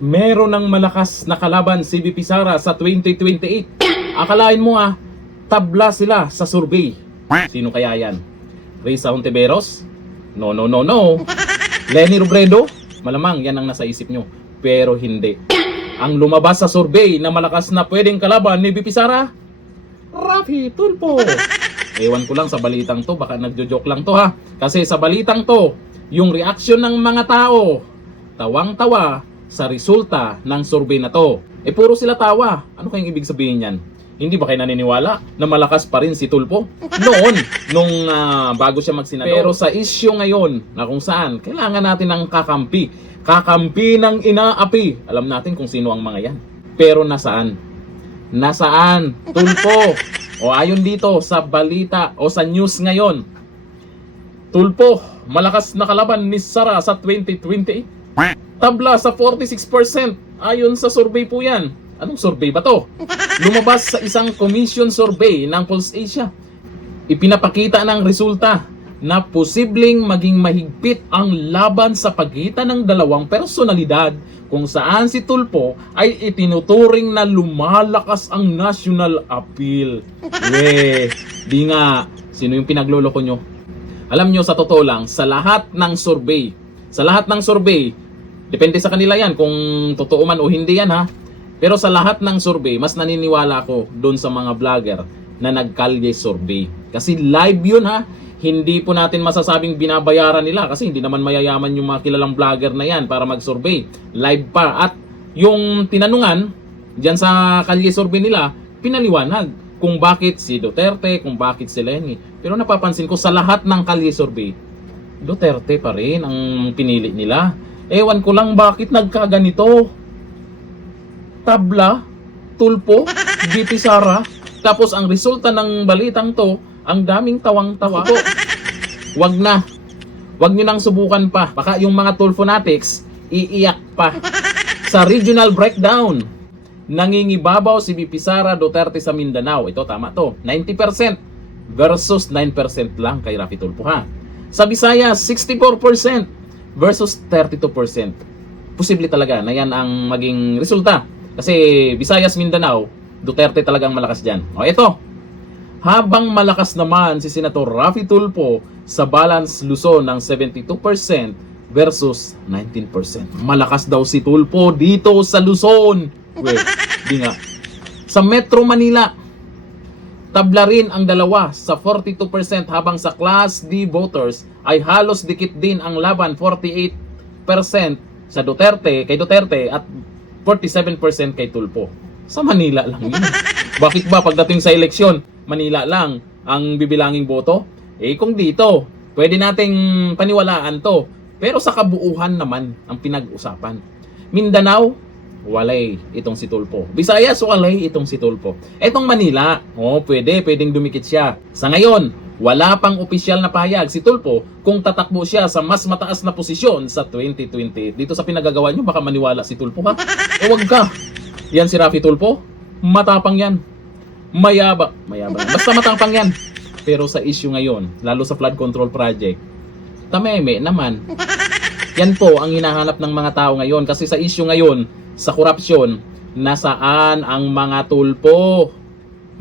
Meron ng malakas na kalaban si VP Sara sa 2028. Akalain mo tabla sila sa survey. Sino kaya yan? Risa Hontiveros? No, no, no, no. Leni Robredo? Malamang yan ang nasa isip nyo. Pero hindi. Ang lumabas sa survey na malakas na pwedeng kalaban ni VP Sara? Raffy Tulfo. Ewan ko lang sa balitang to, baka nagjo-joke lang to Kasi sa balitang to, yung reaksyon ng mga tao, tawang-tawa sa resulta ng survey na to. Puro sila tawa. Ano kayang ibig sabihin yan? Hindi ba kayo naniniwala na malakas pa rin si Tulfo? Noon, nung bago siya magsenador. Pero sa issue ngayon, na kung saan, kailangan natin ng kakampi. Kakampi ng inaapi. Alam natin kung sino ang mga yan. Pero nasaan? Nasaan? Tulfo. O ayon dito sa balita o sa news ngayon, Tulfo, malakas na kalaban ni Sara sa 2028. Tabla sa 46%. Ayon sa survey po yan. Anong survey ba to? Lumabas sa isang commission survey ng Pulse Asia. Ipinapakita ng resulta na posibleng maging mahigpit ang laban sa pagitan ng dalawang personalidad kung saan si Tulfo ay itinuturing na lumalakas ang national appeal. Di nga. Sino yung pinagloloko nyo? Alam nyo, sa totoo lang, sa lahat ng survey, depende sa kanila yan kung totoo man o hindi yan Pero sa lahat ng survey, mas naniniwala ko doon sa mga vlogger na nagkalye survey. Kasi live yun Hindi po natin masasabing binabayaran nila kasi hindi naman mayayaman yung mga kilalang vlogger na yan para mag-survey. Live pa. At yung tinanungan dyan sa kalye survey nila, pinaliwanag kung bakit si Duterte, kung bakit si Leni. Pero napapansin ko sa lahat ng kalye survey, Duterte pa rin ang pinili nila. Ewan ko lang bakit nagkaganito. Tabla, Tulfo, VP Sara, tapos ang resulta ng balitang to, ang daming tawang-tawa. Wag na. Wag nyo nang subukan pa. Baka yung mga Tulfonatics, iiyak pa. Sa regional breakdown, nangingibabaw si VP Sara Duterte sa Mindanao. Ito, tama to. 90% versus 9% lang kay Raffy Tulfo Sa Visayas, 64% versus 32%. Posible talaga na yan ang maging resulta. Kasi Visayas, Mindanao, Duterte talagang malakas dyan. O ito, habang malakas naman si Senator Raffy Tulfo sa Balance Luzon ng 72% versus 19%. Malakas daw si Tulfo dito sa Luzon. Di nga. Sa Metro Manila, tabla rin ang dalawa sa 42% habang sa Class D voters ay halos dikit din ang laban, 48% sa kay Duterte at 47% kay Tulfo. Sa Manila lang yun. Bakit ba pagdating sa eleksyon, Manila lang ang bibilanging boto? Kung dito, pwede nating paniwalaan to. Pero sa kabuuhan naman ang pinag-usapan. Mindanao, walay itong si Tulfo. Visayas, walay itong si Tulfo. Etong Manila, pwedeng dumikit siya. Sa ngayon, wala pang opisyal na pahayag si Tulfo kung tatakbo siya sa mas mataas na posisyon sa 2020. Dito sa pinagagawa nyo, baka maniwala si Tulfo wag ka. Yan si Raffy Tulfo, matapang yan. Mayabang. Basta matapang yan. Pero sa issue ngayon, lalo sa flood control project, tameme naman. Yan po ang hinahanap ng mga tao ngayon. Kasi sa issue ngayon, sa korupsyon, nasaan ang mga Tulfo?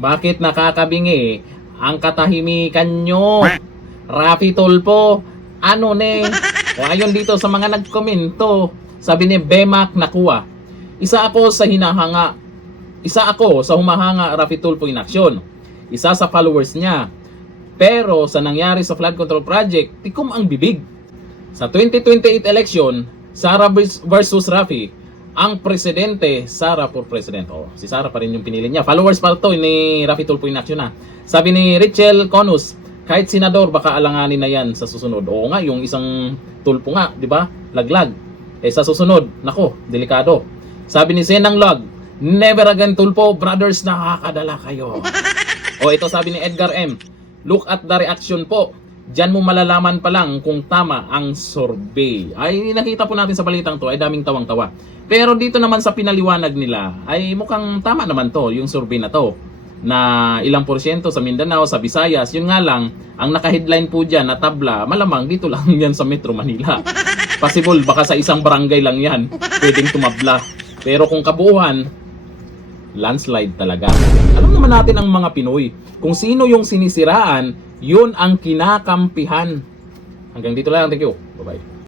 Bakit nakakabingi ang katahimikan nyo? Raffy Tulfo, ano ne? O ayon dito sa mga nagkomento, sabi ni Bemak Nakuha, isa ako sa humahanga Raffy Tulfo in action. Isa sa followers niya. Pero sa nangyari sa flood control project, tikom ang bibig. Sa 2028 election, Sara versus Raffy, ang presidente, Sara for president. Si Sara pa rin yung pinili niya. Followers pa to ni Raffy Tulfo in action Sabi ni Richel Conus, kahit senador baka alanganin na yan sa susunod. Oo nga, yung isang Tulfo nga, di ba? Laglag. Sa susunod, nako, delikado. Sabi ni Senang Log, never again Tulfo, brothers, nakakadala kayo. Ito sabi ni Edgar M, look at the reaction po. Diyan mo malalaman pa lang kung tama ang survey. Ay nakita po natin sa balitang to ay daming tawang-tawa. Pero dito naman sa pinaliwanag nila ay mukhang tama naman to, yung survey na to. Na ilang porsyento sa Mindanao, sa Visayas. Yun nga lang, ang naka-headline po dyan na tabla, malamang dito lang yan sa Metro Manila. Possible, baka sa isang barangay lang yan, pwedeng tumabla. Pero kung kabuuan, landslide talaga. Alam naman natin ang mga Pinoy, kung sino yung sinisiraan, yun ang kinakampihan. Hanggang dito lang, thank you. Bye-bye.